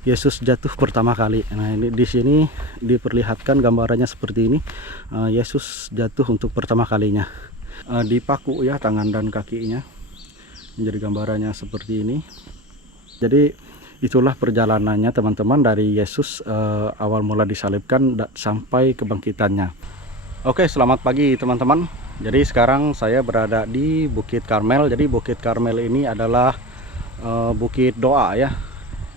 Yesus jatuh pertama kali. Nah, ini di sini diperlihatkan gambarannya seperti ini. Yesus jatuh untuk pertama kalinya. Dipaku ya tangan dan kakinya. Jadi gambarannya seperti ini. Jadi itulah perjalanannya teman-teman dari Yesus awal mula disalibkan sampai kebangkitannya. Oke, selamat pagi teman-teman. Jadi sekarang saya berada di Bukit Karmel. Jadi Bukit Karmel ini adalah bukit doa ya,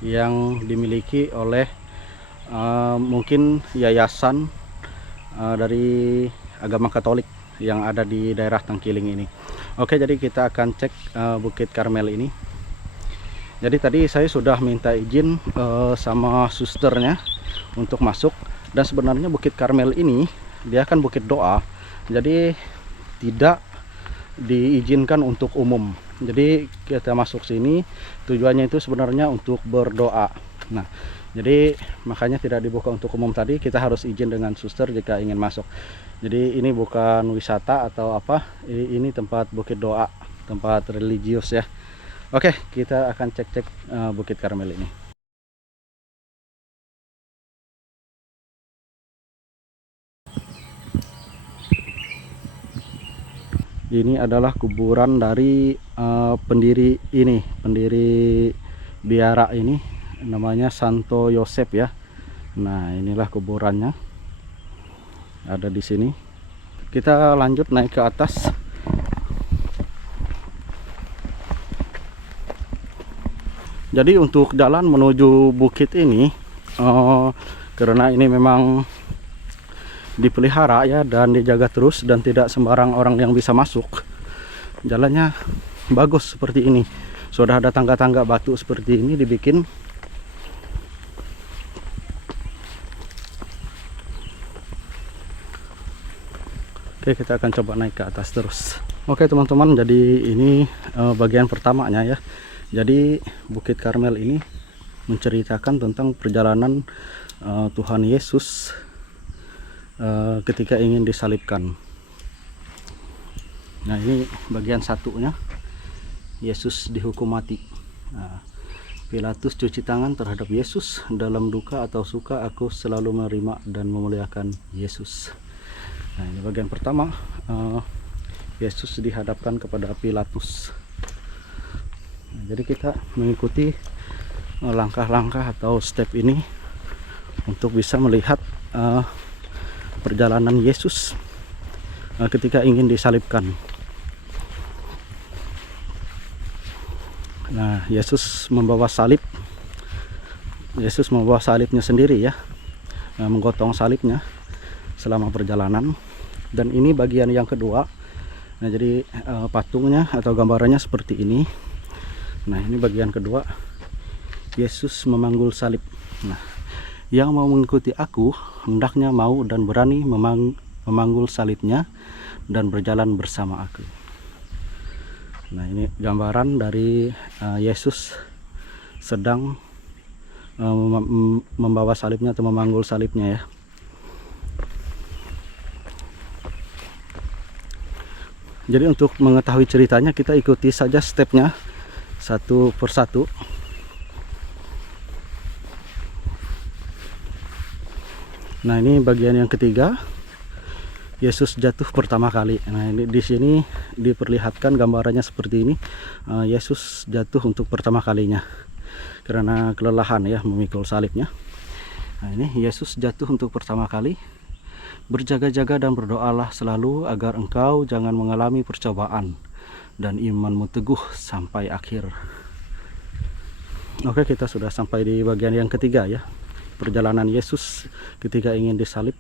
yang dimiliki oleh mungkin yayasan dari agama Katolik yang ada di daerah Tangkiling ini. Oke, jadi kita akan cek Bukit Karmel ini. Jadi tadi saya sudah minta izin sama susternya untuk masuk. Dan sebenarnya Bukit Karmel ini dia kan bukit doa, jadi tidak diizinkan untuk umum. Jadi kita masuk sini tujuannya itu sebenarnya untuk berdoa. Nah, jadi makanya tidak dibuka untuk umum. Tadi kita harus izin dengan suster jika ingin masuk. Jadi ini bukan wisata atau apa, ini tempat bukit doa, tempat religius ya. Oke, kita akan cek-cek Bukit Karmel ini. Ini adalah kuburan dari pendiri ini, pendiri biara ini, namanya Santo Yosef ya. Nah, inilah kuburannya, ada di sini. Kita lanjut naik ke atas. Jadi untuk jalan menuju bukit ini, karena ini memang dipelihara ya dan dijaga terus dan tidak sembarang orang yang bisa masuk. Jalannya bagus seperti ini. Sudah ada tangga-tangga batu seperti ini dibikin. Oke, kita akan coba naik ke atas terus. Oke teman-teman, jadi ini bagian pertamanya ya. Jadi Bukit Karmel ini menceritakan tentang perjalanan Tuhan Yesus ketika ingin disalibkan. Nah, ini bagian satunya, Yesus dihukum mati. Nah, Pilatus cuci tangan terhadap Yesus. Dalam duka atau suka aku selalu menerima dan memuliakan Yesus. Nah, ini bagian pertama, Yesus dihadapkan kepada Pilatus. Nah, jadi kita mengikuti langkah-langkah atau step ini untuk bisa melihat perjalanan Yesus ketika ingin disalibkan. Nah, Yesus membawa salib. Yesus membawa salibnya sendiri ya, menggotong salibnya selama perjalanan. Dan ini bagian yang kedua. Nah, jadi patungnya atau gambarannya seperti ini. Nah, ini bagian kedua, Yesus memanggul salib. Nah, yang mau mengikuti aku hendaknya mau dan berani memanggul salibnya dan berjalan bersama aku. Nah, ini gambaran dari Yesus sedang membawa salibnya atau memanggul salibnya ya. Jadi untuk mengetahui ceritanya kita ikuti saja stepnya satu persatu. Nah, ini bagian yang ketiga, Yesus jatuh pertama kali. Nah, ini di sini diperlihatkan gambarannya seperti ini. Yesus jatuh untuk pertama kalinya karena kelelahan ya memikul salibnya. Nah, ini Yesus jatuh untuk pertama kali. Berjaga-jaga dan berdoalah selalu agar engkau jangan mengalami percobaan dan imanmu teguh sampai akhir. Oke, kita sudah sampai di bagian yang ketiga ya. Perjalanan Yesus ketika ingin disalib.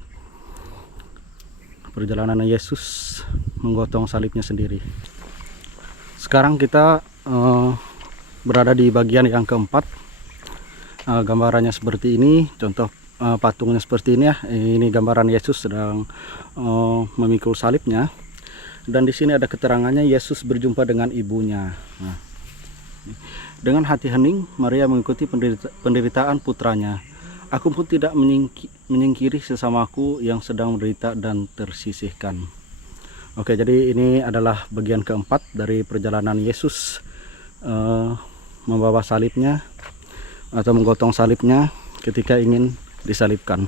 Perjalanan Yesus menggotong salibnya sendiri. Sekarang kita berada di bagian yang keempat. Gambarannya seperti ini, contoh patungnya seperti ini ya. Ini gambaran Yesus sedang memikul salibnya. Dan di sini ada keterangannya, Yesus berjumpa dengan ibunya. Nah, dengan hati hening Maria mengikuti penderitaan putranya. Aku pun tidak menyingkiri sesamaku yang sedang menderita dan tersisihkan. Oke, jadi ini adalah bagian keempat dari perjalanan Yesus membawa salibnya atau menggotong salibnya ketika ingin disalibkan.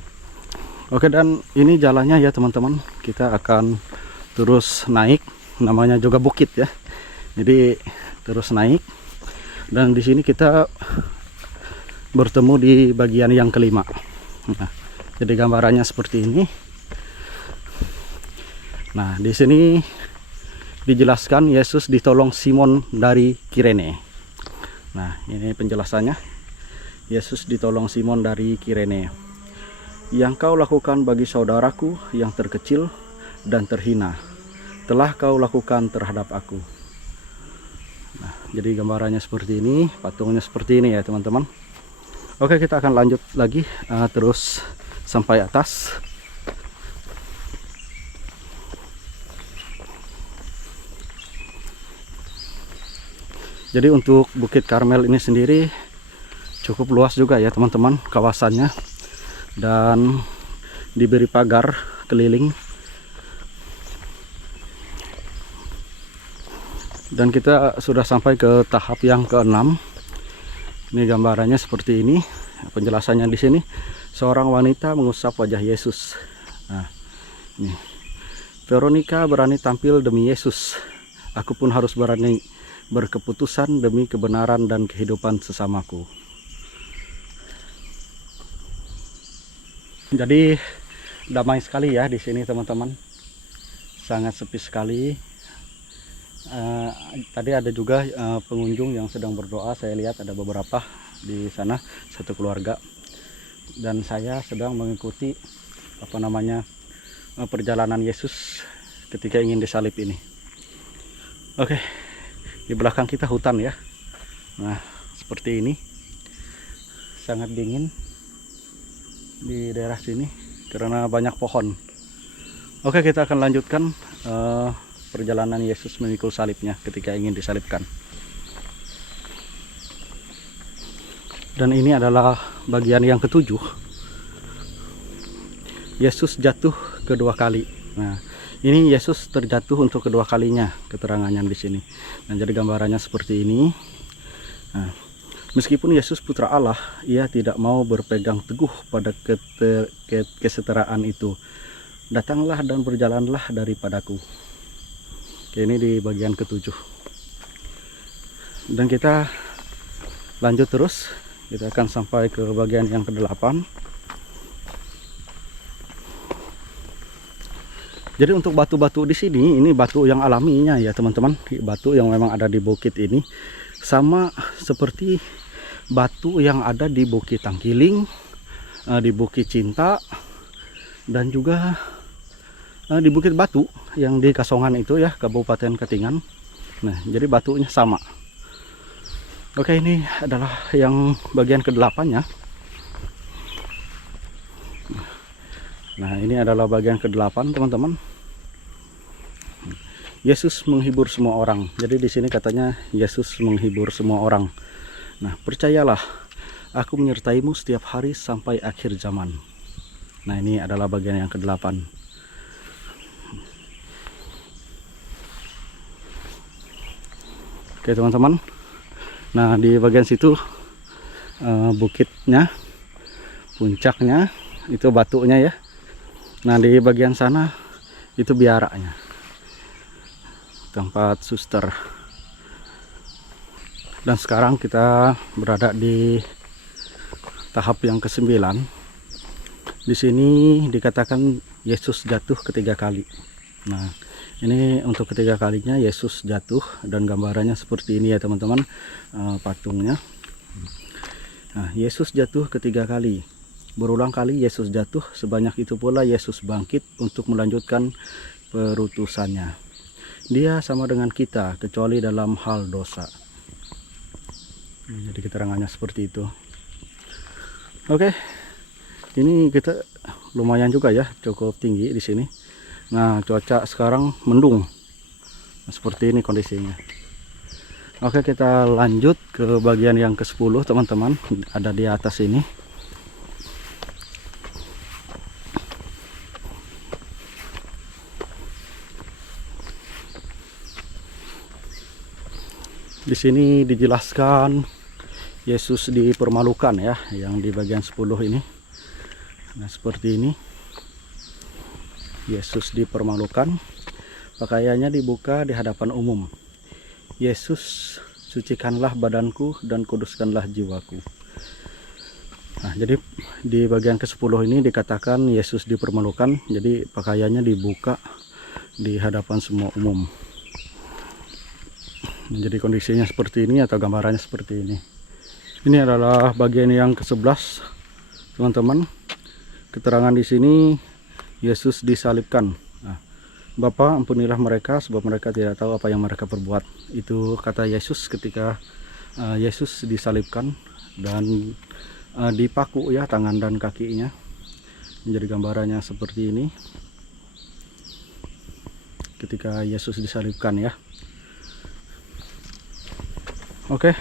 Oke, dan ini jalannya ya teman-teman. Kita akan terus naik, namanya juga bukit ya. Jadi terus naik, dan di sini kita bertemu di bagian yang kelima. Nah, jadi gambarannya seperti ini. Nah, di sini dijelaskan Yesus ditolong Simon dari Kirene. Nah, ini penjelasannya. Yesus ditolong Simon dari Kirene. Yang kau lakukan bagi saudaraku yang terkecil dan terhina, telah kau lakukan terhadap aku. Nah, jadi gambarannya seperti ini, patungnya seperti ini ya teman-teman. Oke, kita akan lanjut lagi terus sampai atas. Jadi untuk Bukit Karmel ini sendiri cukup luas juga ya teman-teman kawasannya, dan diberi pagar keliling. Dan kita sudah sampai ke tahap yang ke-6. Ini gambarannya seperti ini. Penjelasannya di sini, seorang wanita mengusap wajah Yesus. Nah, ini. Veronica berani tampil demi Yesus. Aku pun harus berani berkeputusan demi kebenaran dan kehidupan sesamaku. Jadi damai sekali ya di sini teman-teman, sangat sepi sekali. Tadi ada juga pengunjung yang sedang berdoa. Saya lihat ada beberapa di sana, satu keluarga, dan saya sedang mengikuti perjalanan Yesus ketika ingin disalib ini. Oke, di belakang kita hutan ya. Nah, seperti ini, sangat dingin di daerah sini karena banyak pohon. Oke, kita akan lanjutkan perjalanan Yesus memikul salibnya ketika ingin disalibkan. Dan ini adalah bagian yang ke-7. Yesus jatuh kedua kali. Nah, ini Yesus terjatuh untuk kedua kalinya, keterangannya di sini. Dan jadi gambarannya seperti ini. Nah, meskipun Yesus putra Allah, ia tidak mau berpegang teguh pada kesetaraan itu. Datanglah dan berjalanlah daripadaku. Oke, ini di bagian ke-7. Dan kita lanjut terus. Kita akan sampai ke bagian yang ke-8. Jadi untuk batu-batu di sini, ini batu yang alaminya ya teman-teman. Batu yang memang ada di bukit ini sama seperti batu yang ada di Bukit Tangkiling, di Bukit Cinta, dan juga di Bukit Batu yang di Kasongan itu ya, Kabupaten Katingan. Nah, jadi batunya sama. Oke, ini adalah yang bagian ke-8 ya. Nah, ini adalah bagian ke-8 teman-teman. Yesus menghibur semua orang. Jadi di sini katanya Yesus menghibur semua orang. Nah, percayalah, aku menyertaimu setiap hari sampai akhir zaman. Nah, ini adalah bagian yang ke-8. Oke teman-teman. Nah, di bagian situ bukitnya, puncaknya, itu batunya ya. Nah, di bagian sana itu biaranya, tempat suster. Dan sekarang kita berada di tahap yang ke-9. Di sini dikatakan Yesus jatuh ketiga kali. Nah, ini untuk ketiga kalinya Yesus jatuh, dan gambarannya seperti ini ya teman-teman, patungnya. Nah, Yesus jatuh ketiga kali. Berulang kali Yesus jatuh, sebanyak itu pula Yesus bangkit untuk melanjutkan perutusannya. Dia sama dengan kita, kecuali dalam hal dosa. Jadi keterangannya seperti itu. Oke, ini kita lumayan juga ya, cukup tinggi di sini. Nah, cuaca sekarang mendung. Nah, seperti ini kondisinya. Oke, kita lanjut ke bagian yang ke-10 teman-teman, ada di atas ini. Di sini dijelaskan Yesus dipermalukan ya, yang di bagian 10 ini. Nah, seperti ini. Yesus dipermalukan, pakaiannya dibuka di hadapan umum. Yesus, sucikanlah badanku dan kuduskanlah jiwaku. Nah, jadi di bagian ke-10 ini dikatakan Yesus dipermalukan, jadi pakaiannya dibuka di hadapan semua umum. Jadi kondisinya seperti ini atau gambarannya seperti ini. Ini adalah bagian yang ke-11, teman-teman. Keterangan di sini Yesus disalibkan. Nah, Bapa, ampunilah mereka sebab mereka tidak tahu apa yang mereka perbuat. Itu kata Yesus ketika Yesus disalibkan dan dipaku ya tangan dan kakinya. Menjadi gambarannya seperti ini. Ketika Yesus disalibkan ya. Oke.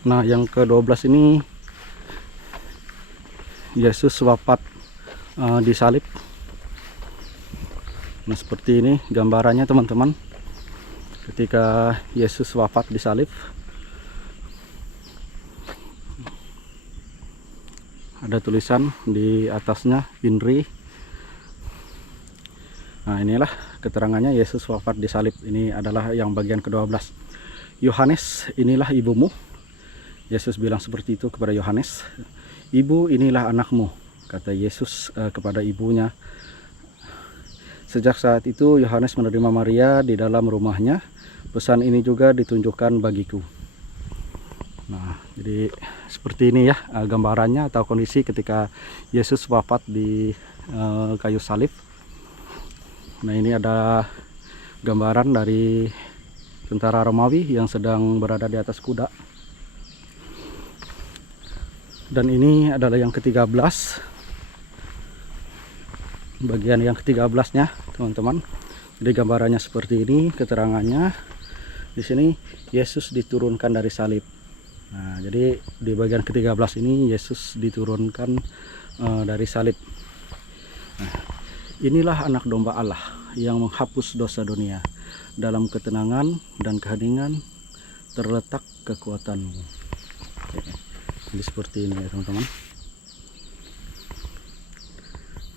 Nah, yang ke-12 ini Yesus wafat disalib. Nah, seperti ini gambarannya teman-teman. Ketika Yesus wafat disalib, ada tulisan di atasnya INRI. Nah, inilah keterangannya Yesus wafat disalib. Ini adalah yang bagian ke-12. Yohanes, inilah ibumu. Yesus bilang seperti itu kepada Yohanes. Ibu, inilah anakmu, kata Yesus kepada ibunya. Sejak saat itu Yohanes menerima Maria di dalam rumahnya. Pesan ini juga ditunjukkan bagiku. Nah, jadi seperti ini ya gambarannya atau kondisi ketika Yesus wafat di kayu salib. Nah, ini ada gambaran dari tentara Romawi yang sedang berada di atas kuda. Dan ini adalah yang ke-13, bagian yang ke-13 nya teman-teman. Jadi gambarannya seperti ini, keterangannya di sini Yesus diturunkan dari salib. Nah, jadi di bagian ke-13 ini Yesus diturunkan dari salib. Nah, inilah anak domba Allah yang menghapus dosa dunia. Dalam ketenangan dan keheningan terletak kekuatanmu. Oke. Jadi seperti ini ya teman-teman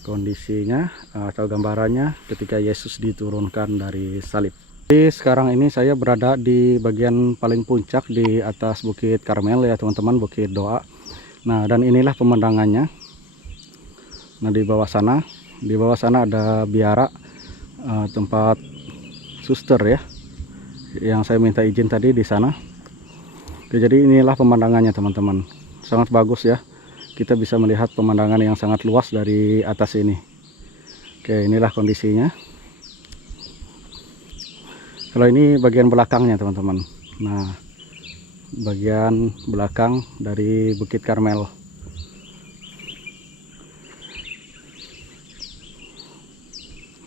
kondisinya atau gambarannya ketika Yesus diturunkan dari salib. Jadi sekarang ini saya berada di bagian paling puncak di atas Bukit Karmel ya teman-teman, Bukit Doa. Nah, dan inilah pemandangannya. Nah, di bawah sana ada biara tempat suster ya, yang saya minta izin tadi di sana. Oke, jadi inilah pemandangannya teman-teman. Sangat bagus ya, kita bisa melihat pemandangan yang sangat luas dari atas ini. Oke, inilah kondisinya. Kalau ini bagian belakangnya teman-teman. Nah, bagian belakang dari Bukit Karmel.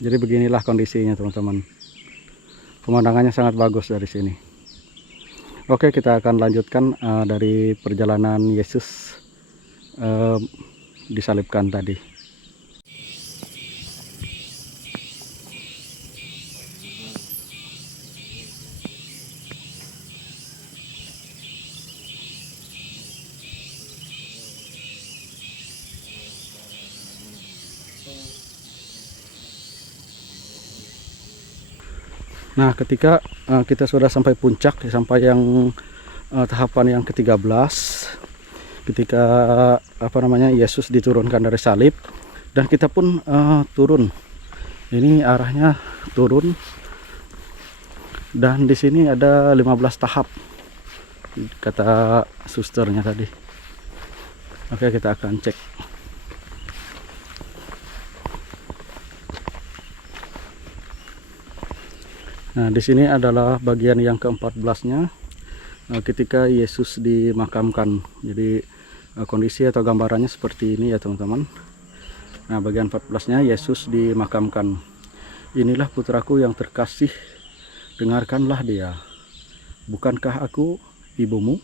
Jadi beginilah kondisinya teman-teman. Pemandangannya sangat bagus dari sini. Oke, kita akan lanjutkan dari perjalanan Yesus disalibkan tadi. Nah, ketika kita sudah sampai puncak, sampai yang tahapan yang ke-13, ketika Yesus diturunkan dari salib dan kita pun turun. Ini arahnya turun. Dan di sini ada 15 tahap kata susternya tadi. Oke, kita akan cek. Nah, di sini adalah bagian yang ke-14-nya ketika Yesus dimakamkan. Jadi kondisi atau gambarannya seperti ini ya teman-teman. Nah, bagian 14-nya Yesus dimakamkan. Inilah putraku yang terkasih, dengarkanlah dia. Bukankah aku ibumu?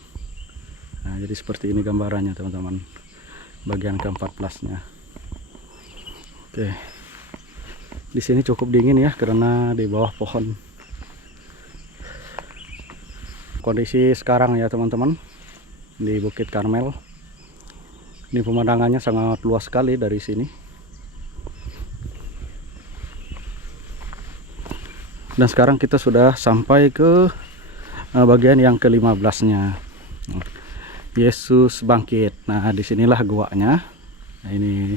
Nah, jadi seperti ini gambarannya teman-teman. Bagian ke-14-nya. Oke. Di sini cukup dingin ya karena di bawah pohon. kondisi sekarang ya teman-teman di Bukit Karmel. Ini pemandangannya sangat luas sekali dari sini. Dan sekarang kita sudah sampai ke bagian yang ke-15-nya. Yesus bangkit. Nah, disinilah guanya. Nah, ini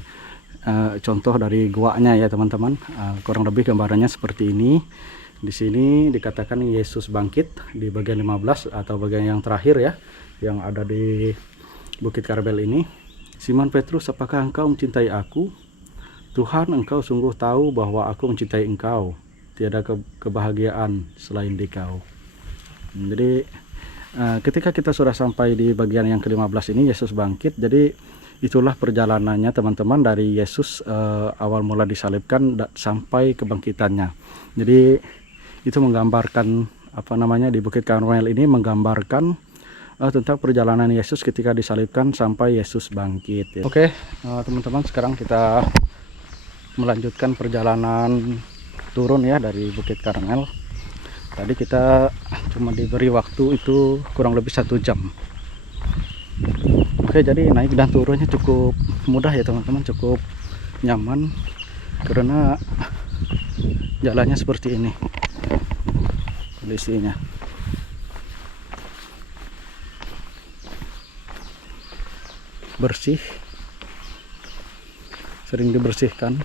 contoh dari guanya ya teman-teman. Kurang lebih gambarannya seperti ini. Di sini dikatakan Yesus bangkit di bagian 15 atau bagian yang terakhir ya, yang ada di Bukit Karmel ini. Simon Petrus, apakah engkau mencintai aku? Tuhan, engkau sungguh tahu bahwa aku mencintai engkau. Tiada kebahagiaan selain di kau. Jadi ketika kita sudah sampai di bagian yang ke-15 ini, Yesus bangkit. Jadi itulah perjalanannya teman-teman dari Yesus awal mula disalibkan sampai kebangkitannya. Jadi itu menggambarkan di Bukit Karmel ini menggambarkan tentang perjalanan Yesus ketika disalibkan sampai Yesus bangkit ya. Oke, teman-teman, sekarang kita melanjutkan perjalanan turun ya dari Bukit Karmel. Tadi kita cuma diberi waktu itu kurang lebih 1 jam. Oke, jadi naik dan turunnya cukup mudah ya teman-teman, cukup nyaman karena jalannya seperti ini kondisinya. Bersih, sering dibersihkan.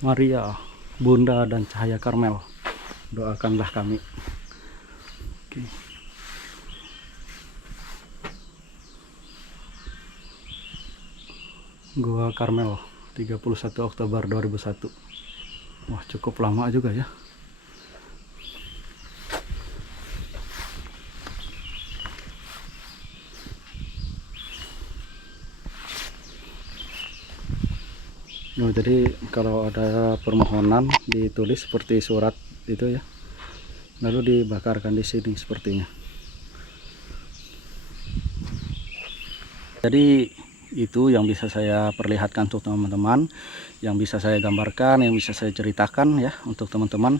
Maria, Bunda dan Cahaya Karmel, doakanlah kami. Oke. Gua Karmel, 31 Oktober 2001. Wah, cukup lama juga ya. Oh, jadi kalau ada permohonan ditulis seperti surat itu ya, lalu dibakarkan di sini sepertinya. Jadi itu yang bisa saya perlihatkan untuk teman-teman, yang bisa saya gambarkan, yang bisa saya ceritakan ya untuk teman-teman.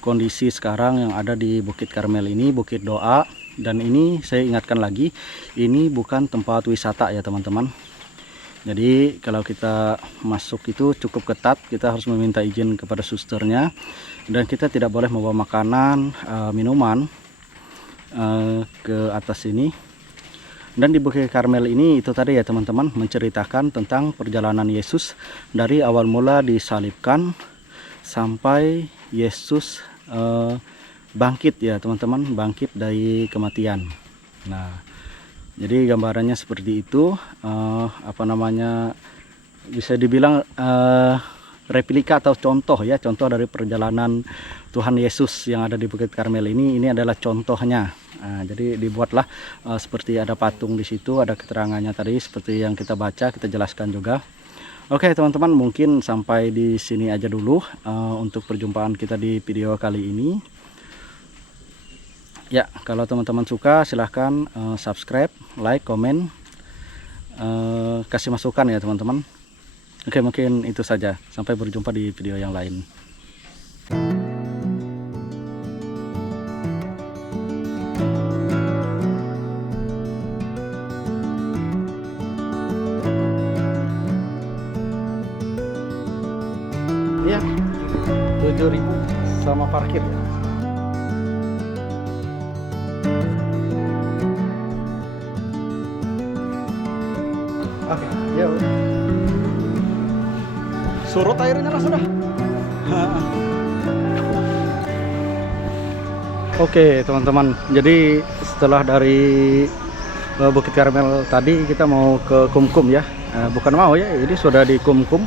Kondisi sekarang yang ada di Bukit Karmel ini, Bukit Doa. Dan ini saya ingatkan lagi, ini bukan tempat wisata ya teman-teman. Jadi kalau kita masuk itu cukup ketat, kita harus meminta izin kepada susternya, dan kita tidak boleh membawa makanan, minuman ke atas ini. Dan di Bukit Karmel ini itu tadi ya teman-teman, menceritakan tentang perjalanan Yesus dari awal mula disalibkan sampai Yesus bangkit ya teman-teman, bangkit dari kematian. Nah, jadi gambarannya seperti itu. Bisa dibilang replika atau contoh ya, contoh dari perjalanan Tuhan Yesus yang ada di Bukit Karmel ini adalah contohnya. Jadi dibuatlah seperti ada patung di situ, ada keterangannya tadi seperti yang kita baca, kita jelaskan juga. Oke teman-teman, mungkin sampai di sini aja dulu untuk perjumpaan kita di video kali ini. Ya, kalau teman-teman suka silahkan subscribe, like, komen, kasih masukan ya teman-teman. Oke, mungkin itu saja. Sampai berjumpa di video yang lain. Iya, 7.000 sama parkir. Oke, yuk. Surut airnya lah sudah. Oke teman-teman, jadi setelah dari Bukit Karmel tadi kita mau ke Kumkum ya. Bukan mau ya, ini sudah di Kumkum.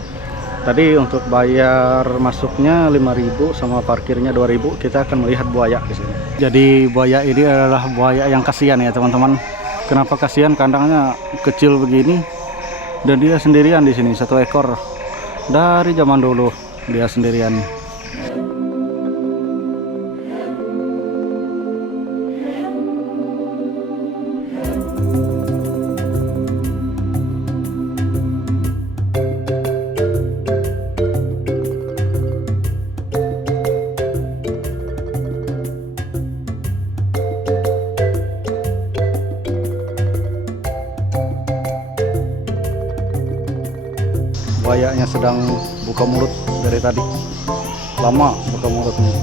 Tadi untuk bayar masuknya 5.000 sama parkirnya 2.000. Kita akan melihat buaya di sini. Jadi buaya ini adalah buaya yang kasihan ya teman-teman. Kenapa kasihan? Kandangnya kecil begini dan dia sendirian di sini, 1 ekor. Dari zaman dulu dia sendirian. buayanya sedang buka mulut dari tadi. Lama buka mulutnya.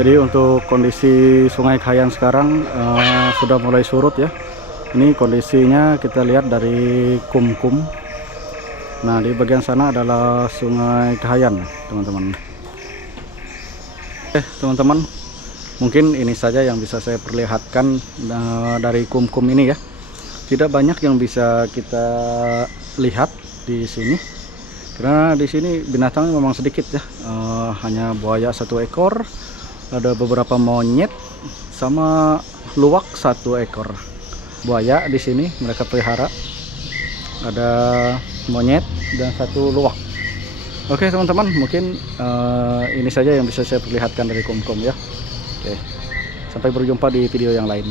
Jadi untuk kondisi Sungai Kahayan sekarang sudah mulai surut ya. Ini kondisinya kita lihat dari Kumkum. Nah, di bagian sana adalah Sungai Kahayan, teman-teman. Teman-teman, mungkin ini saja yang bisa saya perlihatkan dari Kumkum ini ya. Tidak banyak yang bisa kita lihat di sini. Karena di sini binatangnya memang sedikit ya. Hanya buaya 1 ekor. Ada beberapa monyet sama luwak 1 ekor. Buaya di sini mereka pelihara. Ada monyet dan 1 luwak. Oke teman-teman, mungkin ini saja yang bisa saya perlihatkan dari Kumkum ya. Oke, sampai berjumpa di video yang lain.